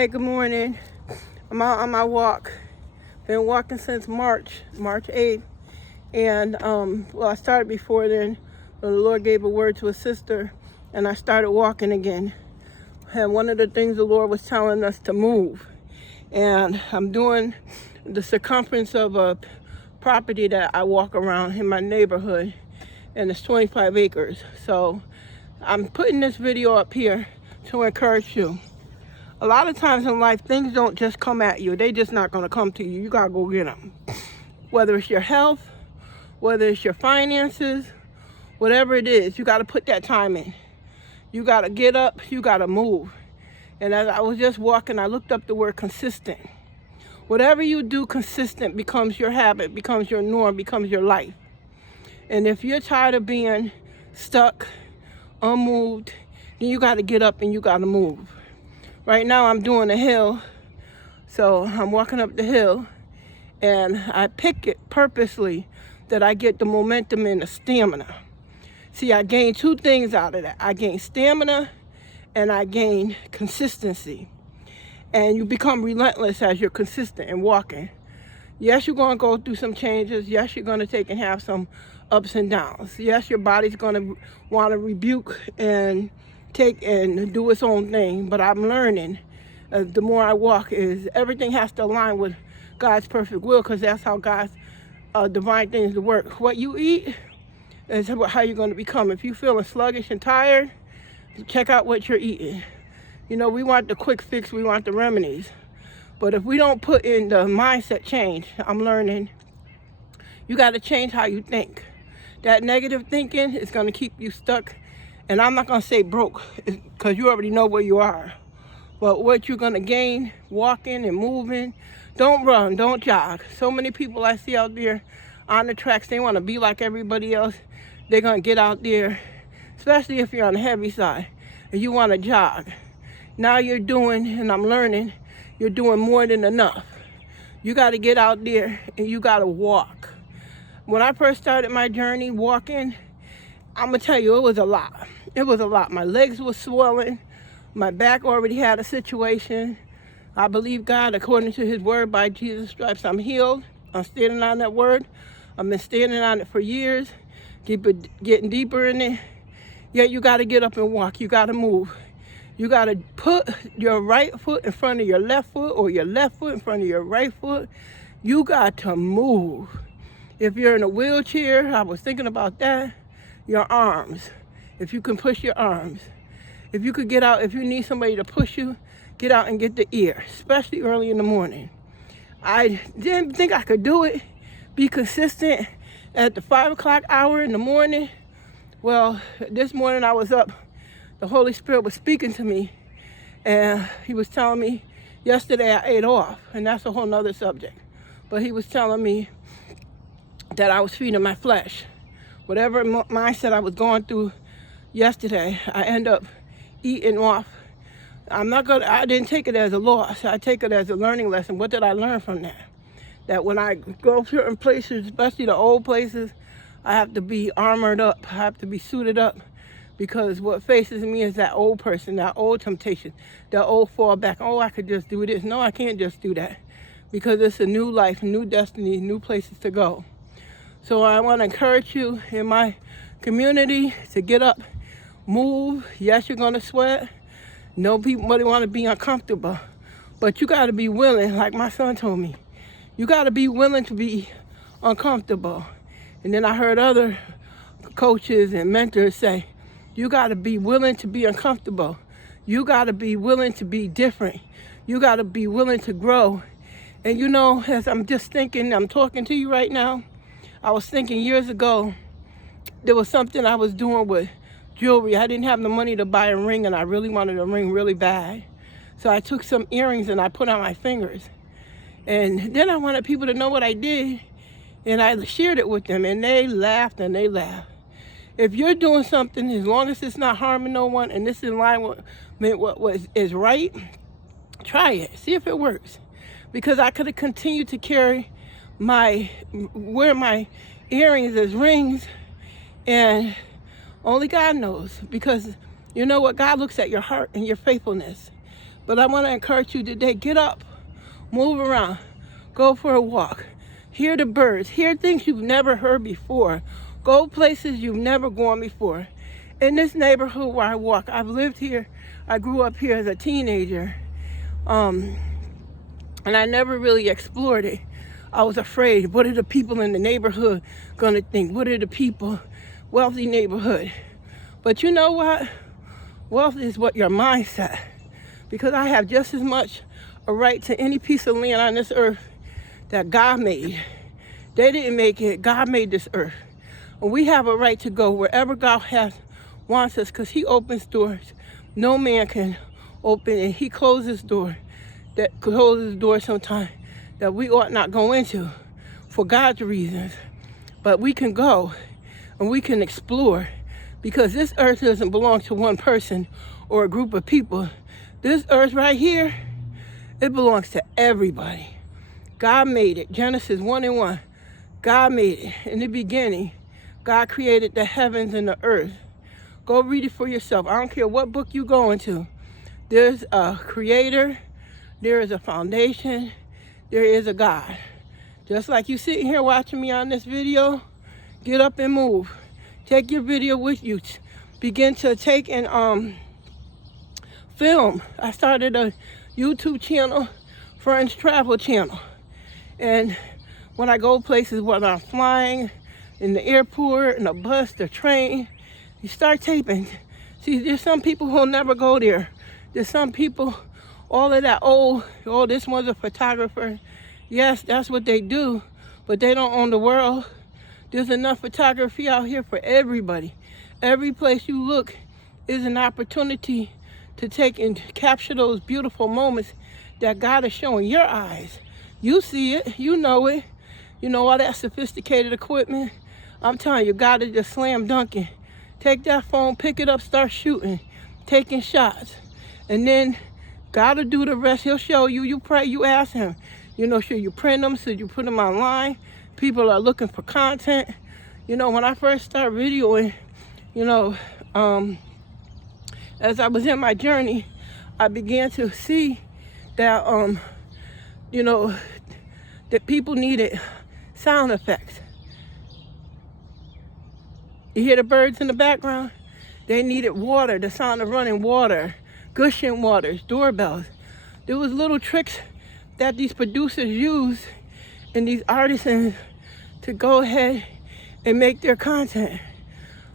Hey, good morning. I'm out on my walk. Been walking since March 8th. And, I started before then. But the Lord gave a word to a sister, and I started walking again. And one of the things the Lord was telling us to move. And I'm doing the circumference of a property that I walk around in my neighborhood. And it's 25 acres. So I'm putting this video up here to encourage you. A lot of times in life, things don't just come at you. They just not going to come to you. You got to go get them. Whether it's your health, whether it's your finances, whatever it is, you got to put that time in. You got to get up. You got to move. And as I was just walking, I looked up the word consistent. Whatever you do consistent becomes your habit, becomes your norm, becomes your life. And if you're tired of being stuck, unmoved, then you got to get up and you got to move. Right now I'm doing a hill, so I'm walking up the hill, and I pick it purposely that I get the momentum and the stamina. See, I gain two things out of that. I gain stamina and I gain consistency. And you become relentless as you're consistent in walking. Yes, you're going to go through some changes. Yes, you're going to take and have some ups and downs. Yes, your body's going to want to rebuke and take and do its own thing. But I'm learning, the more I walk, is everything has to align with God's perfect will, because that's how God's divine things work. What you eat is how you're going to become. If you're feeling sluggish and tired, check out what you're eating. You know, we want the quick fix, we want the remedies. But if we don't put in the mindset change, I'm learning, you got to change how you think. That negative thinking is going to keep you stuck. And I'm not going to say broke, because you already know where you are. But what you're going to gain walking and moving, don't run, don't jog. So many people I see out there on the tracks, they want to be like everybody else. They're going to get out there, especially if you're on the heavy side, and you want to jog. Now you're doing, and I'm learning, you're doing more than enough. You got to get out there and you got to walk. When I first started my journey walking, I'm going to tell you, it was a lot. It was a lot. My legs were swollen. My back already had a situation. I believe God, according to his word, by Jesus' stripes, I'm healed. I'm standing on that word. I've been standing on it for years, getting deeper in it. Yet you got to get up and walk. You got to move. You got to put your right foot in front of your left foot, or your left foot in front of your right foot. You got to move. If you're in a wheelchair, I was thinking about that. Your arms, if you can push your arms. If you could get out, if you need somebody to push you, get out and get the ear, especially early in the morning. I didn't think I could do it, be consistent at the 5 o'clock hour in the morning. Well, this morning I was up, the Holy Spirit was speaking to me, and he was telling me, yesterday I ate off, and that's a whole nother subject. But he was telling me that I was feeding my flesh. Whatever mindset I was going through yesterday, I end up eating off. I didn't take it as a loss. I take it as a learning lesson. What did I learn from that? That when I go certain places, especially the old places, I have to be armored up. I have to be suited up, because what faces me is that old person, that old temptation, that old fallback. Oh, I could just do this. No, I can't just do that, because it's a new life, new destiny, new places to go. So I want to encourage you in my community to get up, move. Yes, you're going to sweat. Nobody want to be uncomfortable. But you got to be willing, like my son told me. You got to be willing to be uncomfortable. And then I heard other coaches and mentors say, you got to be willing to be uncomfortable. You got to be willing to be different. You got to be willing to grow. And you know, as I'm just thinking, I'm talking to you right now, I was thinking years ago, there was something I was doing with jewelry. I didn't have the money to buy a ring, and I really wanted a ring really bad. So I took some earrings and I put on my fingers. And then I wanted people to know what I did, and I shared it with them, and they laughed and they laughed. If you're doing something, as long as it's not harming no one, and this is in line with what is right, try it. See if it works. Because I could have continued to wear my earrings as rings, and only God knows, because you know what? God looks at your heart and your faithfulness. But I want to encourage you today, get up, move around, go for a walk, hear the birds, hear things you've never heard before, go places you've never gone before. In this neighborhood where I walk, I've lived here, I grew up here as a teenager, and I never really explored it. I was afraid, what are the people in the neighborhood gonna think? What are the people, wealthy neighborhood? But you know what? Wealth is what your mindset. Because I have just as much a right to any piece of land on this earth that God made. They didn't make it, God made this earth. And we have a right to go wherever God wants us, because he opens doors no man can open, and he closes doors sometimes that we ought not go into for God's reasons. But we can go and we can explore, because this earth doesn't belong to one person or a group of people. This earth right here, it belongs to everybody. God made it. Genesis 1:1. God made it. In the beginning, God created the heavens and the earth. Go read it for yourself. I don't care what book you go into. There's a creator, there is a foundation, there is a God. Just like you sitting here watching me on this video, get up and move. Take your video with you. Begin to take and film. I started a YouTube channel, Friends Travel Channel. And when I go places, whether I'm flying, in the airport, in a bus, the train, you start taping. See, there's some people who'll never go there. There's some people, all of that, oh, this one's a photographer. Yes, that's what they do, but they don't own the world. There's enough photography out here for everybody. Every place you look is an opportunity to take and capture those beautiful moments that God is showing your eyes. You see it, you know it. You know all that sophisticated equipment. I'm telling you, God is just slam dunking. Take that phone, pick it up, start shooting, taking shots. And then God will do the rest. He'll show you. You pray, you ask him. You know, should you print them? Should you put them online? People are looking for content. You know, when I first started videoing, you know, as I was in my journey, I began to see that, you know, that people needed sound effects. You hear the birds in the background? They needed water, the sound of running water, gushing waters, doorbells. There was little tricks that these producers use and these artisans to go ahead and make their content.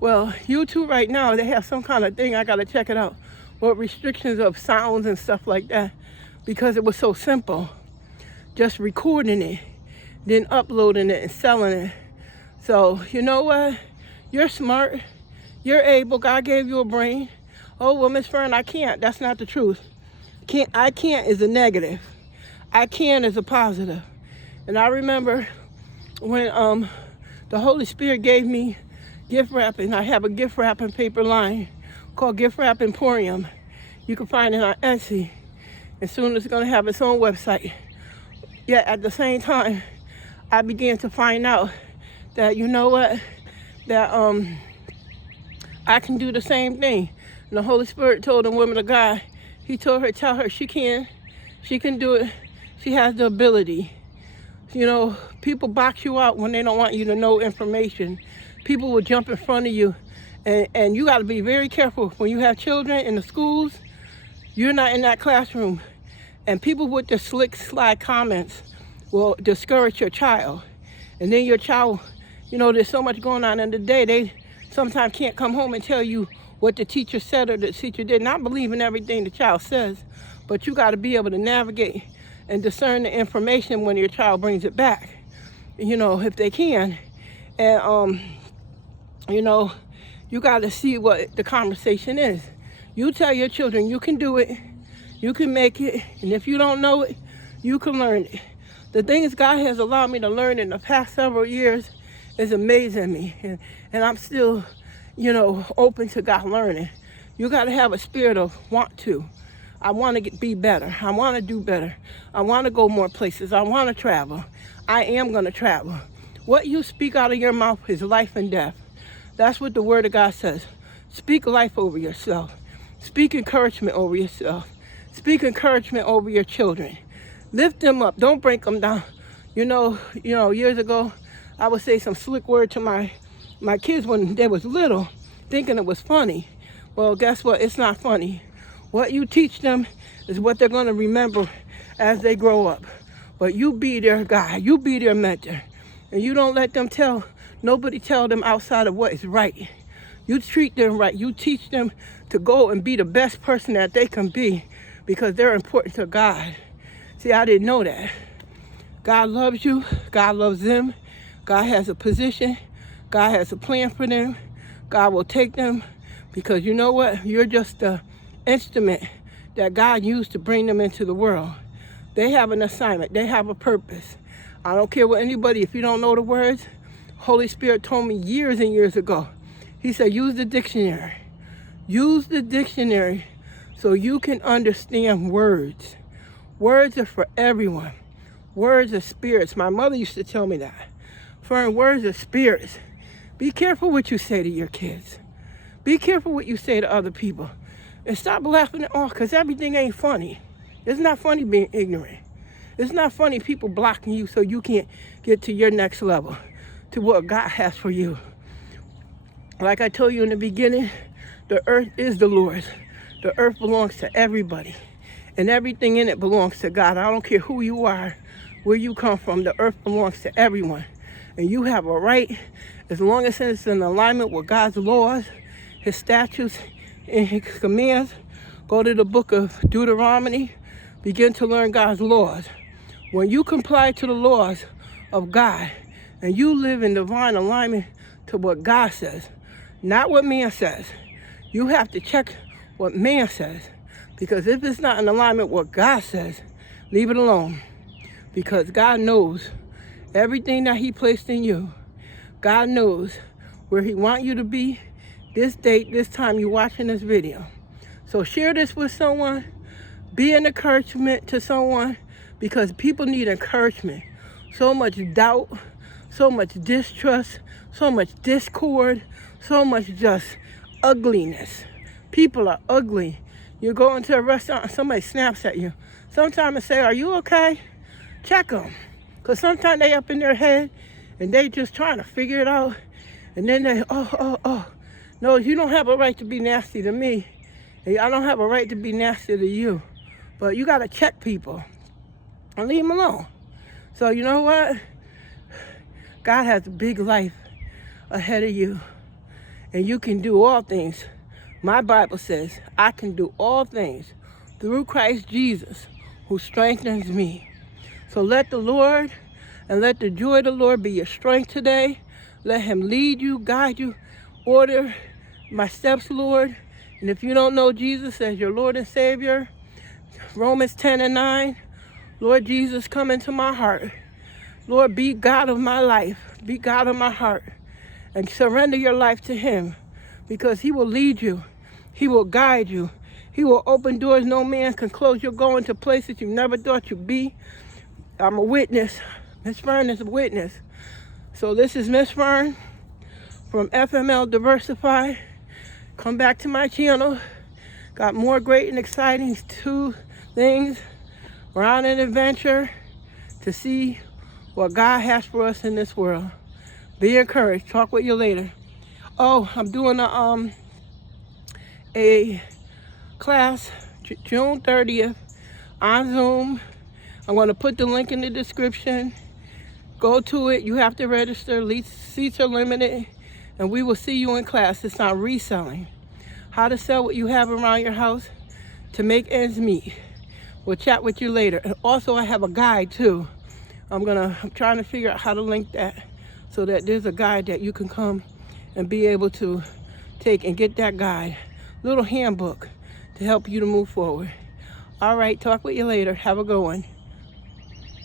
Well, YouTube right now, they have some kind of thing, I gotta check it out, with restrictions of sounds and stuff like that, because it was so simple. Just recording it, then uploading it and selling it. So, you know what? You're smart, you're able, God gave you a brain. Oh, well, Miss Fern, I can't. That's not the truth. I can't is a negative. I can is a positive. And I remember when the Holy Spirit gave me gift wrapping. I have a gift wrapping paper line called Gift Wrap Emporium. You can find it on Etsy. And soon it's going to have its own website. Yet at the same time, I began to find out that, you know what, that I can do the same thing. And the Holy Spirit told the woman of God, he told her, tell her she can do it. She has the ability. You know, people box you out when they don't want you to know information. People will jump in front of you. And you got to be very careful when you have children in the schools. You're not in that classroom. And people with the slick, sly comments will discourage your child. And then your child, you know, there's so much going on in the day. They sometimes can't come home and tell you what the teacher said or the teacher did. Not believe in everything the child says, but you got to be able to navigate and discern the information when your child brings it back, you know, if they can. And, you know, you got to see what the conversation is. You tell your children you can do it, you can make it, and if you don't know it, you can learn it. The things God has allowed me to learn in the past several years is amazing me. And I'm still, you know, open to God learning. You got to have a spirit of want to. I want to be better. I want to do better. I want to go more places. I want to travel. I am going to travel. What you speak out of your mouth is life and death. That's what the Word of God says. Speak life over yourself. Speak encouragement over yourself. Speak encouragement over your children. Lift them up. Don't break them down. You know, years ago, I would say some slick word to my kids when they was little, thinking it was funny. Well, guess what? It's not funny. What you teach them is what they're going to remember as they grow up. But you be their guide. You be their mentor. And you don't let them nobody tell them outside of what is right. You treat them right. You teach them to go and be the best person that they can be because they're important to God. See, I didn't know that. God loves you. God loves them. God has a position. God has a plan for them. God will take them because you know what? You're just the instrument that God used to bring them into the world. They have an assignment. They have a purpose. I don't care what anybody, if you don't know the words, Holy Spirit told me years and years ago. He said, use the dictionary. Use the dictionary so you can understand words. Words are for everyone. Words are spirits. My mother used to tell me that. Fern, words are spirits. Be careful what you say to your kids. Be careful what you say to other people. And stop laughing it off because everything ain't funny. It's not funny being ignorant. It's not funny people blocking you so you can't get to your next level, to what God has for you. Like I told you in the beginning, the earth is the Lord's. The earth belongs to everybody. And everything in it belongs to God. I don't care who you are, where you come from. The earth belongs to everyone. And you have a right, as long as it's in alignment with God's laws, his statutes, and his commands. Go to the book of Deuteronomy. Begin to learn God's laws. When you comply to the laws of God and you live in divine alignment to what God says, not what man says, you have to check what man says. Because if it's not in alignment with what God says, leave it alone. Because God knows everything that he placed in you. God knows where he wants you to be this date, this time you're watching this video. So share this with someone. Be an encouragement to someone because people need encouragement. So much doubt, so much distrust, so much discord, so much just ugliness. People are ugly. You go into a restaurant and somebody snaps at you. Sometimes they say, are you okay? Check them. Because sometimes they up in their head and they just trying to figure it out. And then they, no, you don't have a right to be nasty to me. And I don't have a right to be nasty to you. But you got to check people and leave them alone. So you know what? God has a big life ahead of you. And you can do all things. My Bible says, I can do all things through Christ Jesus who strengthens me. So let the Lord and let the joy of the Lord be your strength today. Let him lead you, guide you, order my steps, Lord. And if you don't know Jesus as your Lord and Savior, Romans 10:9, Lord Jesus, come into my heart. Lord, be God of my life. Be God of my heart. And surrender your life to him because he will lead you. He will guide you. He will open doors no man can close. You'll go into places you never thought you'd be. I'm a witness. Miss Fern is a witness. So this is Miss Fern from FML Diversify. Come back to my channel. Got more great and exciting things. We're on an adventure to see what God has for us in this world. Be encouraged. Talk with you later. Oh, I'm doing a class June 30th on Zoom. I'm going to put the link in the description. Go to it. You have to register. Seats are limited. And we will see you in class. It's on reselling. How to sell what you have around your house to make ends meet. We'll chat with you later. And also, I have a guide too. I'm trying to figure out how to link that so that there's a guide that you can come and be able to take and get that guide. Little handbook to help you to move forward. All right, talk with you later. Have a good one.